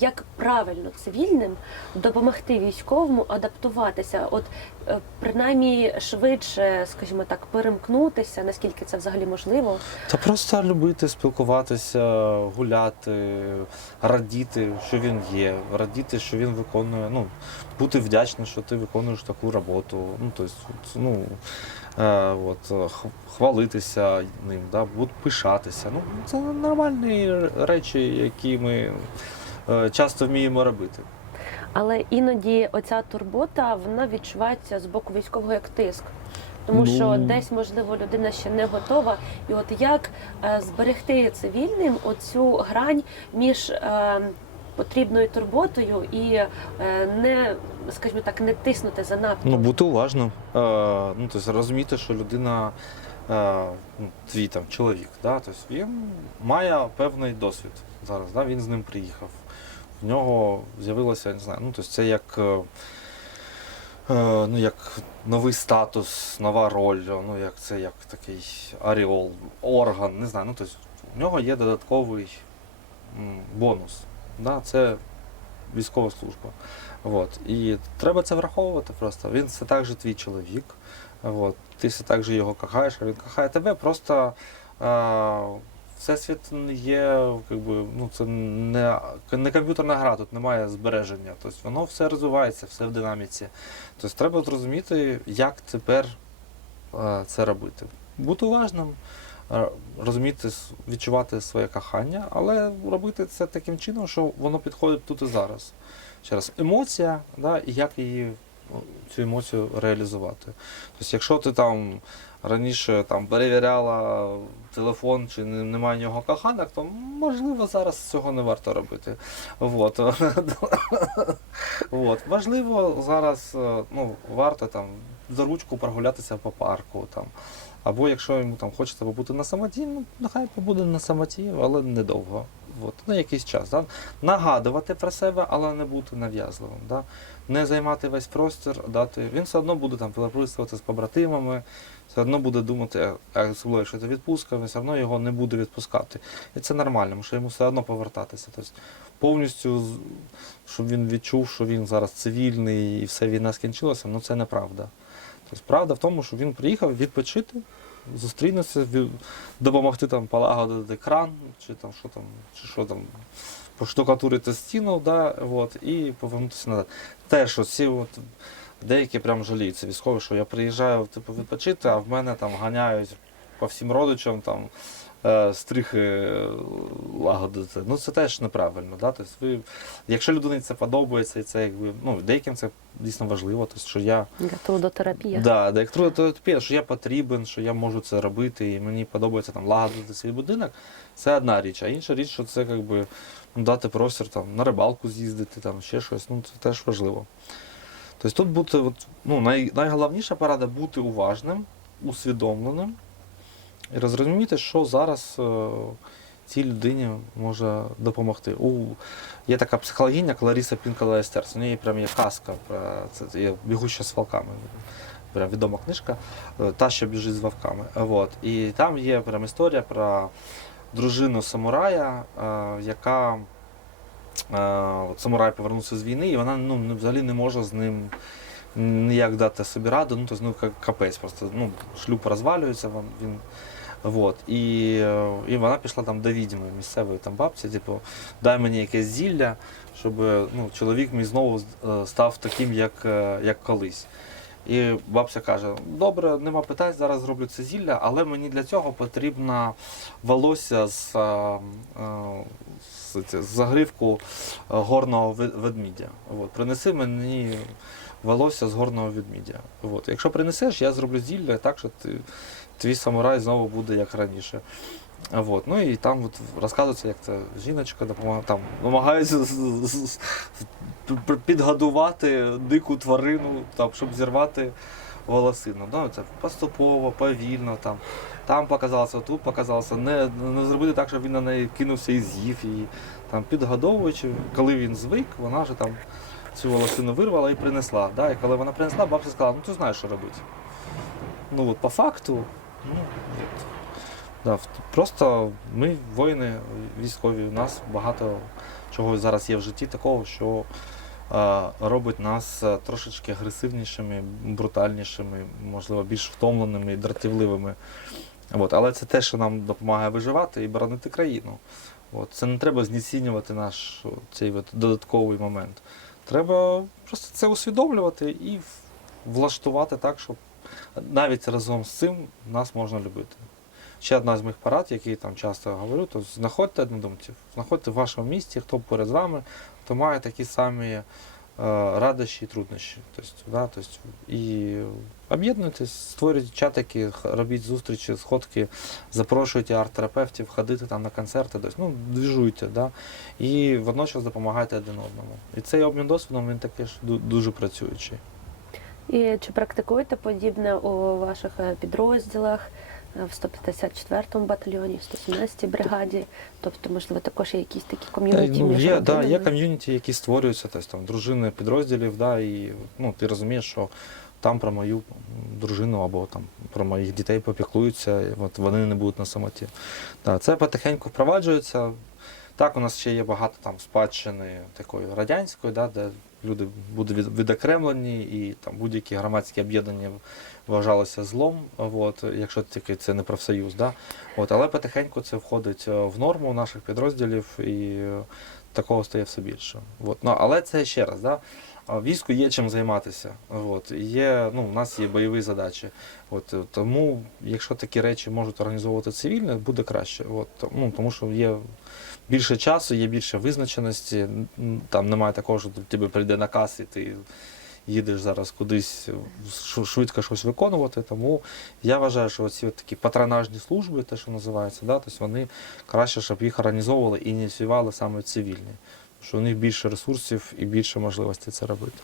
Як правильно цивільним допомогти військовому адаптуватися, от е, принаймні швидше, скажімо так, перемкнутися, наскільки це взагалі можливо? Та просто любити, спілкуватися, гуляти, радіти, що він є, радіти, що він виконує. Ну, бути вдячним, що ти виконуєш таку роботу. Ну, тобто, ну, е, от, хвалитися ним, да, пишатися. Ну, це нормальні речі, які ми часто вміємо робити. Але іноді оця турбота вона відчувається з боку військового як тиск. Тому Ну. що десь, можливо, людина ще не готова. І от як е, зберегти цивільним оцю грань між е, потрібною турботою і е, не, скажімо так, не тиснути занадто. Ну, бути уважним. Е, ну, тобто розуміти, що людина, е, ну, твій там чоловік, да, тобто він має певний досвід зараз, да, він з ним приїхав. В нього з'явилося, не знаю, ну, тобто це як, ну, як новий статус, нова роль, ну, як це як такий аріол, орган, не знаю. Ну, тобто, в нього є додатковий бонус. Да, це військова служба. От. І треба це враховувати просто. Він все так же твій чоловік. От. Ти все так же його кохаєш, а він кохає тебе. Просто е, всесвіт є, якби, ну, це не, не комп'ютерна гра, тут немає збереження. Тобто воно все розвивається, все в динаміці. Тобто треба зрозуміти, як тепер е, це робити. Бути уважним, розуміти, відчувати своє кохання, але робити це таким чином, що воно підходить тут і зараз. Ще раз, емоція, да, і як її ну, цю емоцію реалізувати. Тобто, якщо ти там раніше там перевіряла телефон чи немає нього коханок, то можливо зараз цього не варто робити. Вот. Вот. Важливо зараз е, ну, варто там за ручку прогулятися по парку. Там. Або якщо йому там хочеться побути на самоті, ну нехай побуде на самоті, але недовго. От, на якийсь час. Да? Нагадувати про себе, але не бути нав'язливим. Да? Не займати весь простір, дати. Він все одно буде там переписувати з побратимами, все одно буде думати, а особливо, якщо це відпустка, він все одно його не буде відпускати. І це нормально, тому що йому все одно повертатися. Тобто повністю, щоб він відчув, що він зараз цивільний і все війна скінчилася, ну це неправда. Тобто правда в тому, що він приїхав відпочити, зустрінутися, допомогти там полагодити кран, чи там що там, чи що там, поштукатурити стіну, да, от, і повернутися назад. Теж оці от, деякі прям жаліються військові, що я приїжджаю типу, відпочити, а в мене там ганяють по всім родичам там. Е, Стрихи е, лагодити. Ну це теж неправильно. Да? Тобто ви, якщо людині це подобається, і це якби ну деяким це дійсно важливо, тобто, що я трудотерапія. Да, трудотерапія, що я потрібен, що я можу це робити, і мені подобається там лагодити свій будинок, це одна річ. А інша річ, що це якби ну, дати простір там, на рибалку з'їздити, там, ще щось, ну це теж важливо. Тобто тут бути, от, ну, най, найголовніша порада бути уважним, усвідомленим і розуміти, що зараз е, цій людині може допомогти. У, є така психологиня Кларіса Пінкала Естерс, у неї прям є казка про це є бігуща з волками. Прям відома книжка, е, та, що біжить з вовками. Вот. І там є прям історія про дружину самурая, е, яка от самурай повернувся з війни, і вона ну, взагалі не може з ним ніяк дати собі раду, ну, ну, ка- капець, просто ну, шлюб розвалюється, він Вот. І, і вона пішла там до відьми місцевої там бабці, типу, дай мені якесь зілля, щоб ну, чоловік мій знову е, став таким, як, е, як колись. І бабця каже: добре, нема питань, зараз зроблю це зілля, але мені для цього потрібно волосся з, е, е, з, з загривку е, горного ведмідя. От. Принеси мені волосся з горного ведмідя. От. Якщо принесеш, я зроблю зілля так, що ти, твій самурай знову буде як раніше. Вот. Ну і там от розказується, як ця жіночка допомагає, там намагається з- з- з- п- підгодувати дику тварину, там, щоб зірвати волосину. Ну, це поступово, повільно. Там, там показалося, тут показалося. Не, не зробити так, щоб він на неї кинувся і з'їв її. Там, підгодовуючи, коли він звик, вона вже там цю волосину вирвала і принесла. Да? І коли вона принесла, бабця сказала, ну ти знаєш, що робити. Ну от по факту, ну, Да, просто ми воїни військові, у нас багато чого зараз є в житті такого, що е, робить нас е, трошечки агресивнішими, брутальнішими, можливо, більш втомленими і дратівливими. От. Але це те, що нам допомагає виживати і боронити країну. От. Це не треба знецінювати наш цей от додатковий момент. Треба просто це усвідомлювати і влаштувати так, щоб навіть разом з цим нас можна любити. Ще одна з моїх порад, які там часто говорю, то знаходьте однодумців, знаходьте в вашому місті, хто поряд з вами, хто має такі самі е, радощі і труднощі. Тобто, да, тобто, і об'єднуйтесь, створюйте чатики, робіть зустрічі, сходки, запрошуйте арт-терапевтів, ходити там на концерти, тобто, ну, двіжуйте, да, і водночас допомагайте один одному. І цей обмін досвідом він таки ж дуже працюючий. І чи практикуєте подібне у ваших е, підрозділах е, в 154-му батальйоні, в 117-й бригаді? Тобто, можливо, також є якісь такі ком'юніті ну, між є, да, є ком'юніті, які створюються, тобто там дружини підрозділів, да, і ну, ти розумієш, що там про мою дружину або там про моїх дітей попіклуються, і от вони не будуть на самоті. Да, це потихеньку впроваджується. Так, у нас ще є багато там спадщини такої радянської, да, де люди будуть від- відокремлені, і там будь-які громадські об'єднання вважалося злом, от, якщо тільки це не профсоюз. Да. От, але потихеньку це входить е, в норму наших підрозділів і е, такого стає все більше. От. Ну, але це ще раз, да, війську є чим займатися. От. Є, ну, у нас є бойові задачі. От, е, тому, якщо такі речі можуть організовувати цивільне, буде краще. От, ну, тому що є більше часу, є більше визначеності. Там немає такого, що тебе прийде наказ і ти їдеш зараз кудись швидко щось виконувати. Тому я вважаю, що ці такі патронажні служби, те, що називається, да, тобто вони краще, щоб їх організовували і ініціювали саме цивільні. Що у них більше ресурсів і більше можливостей це робити.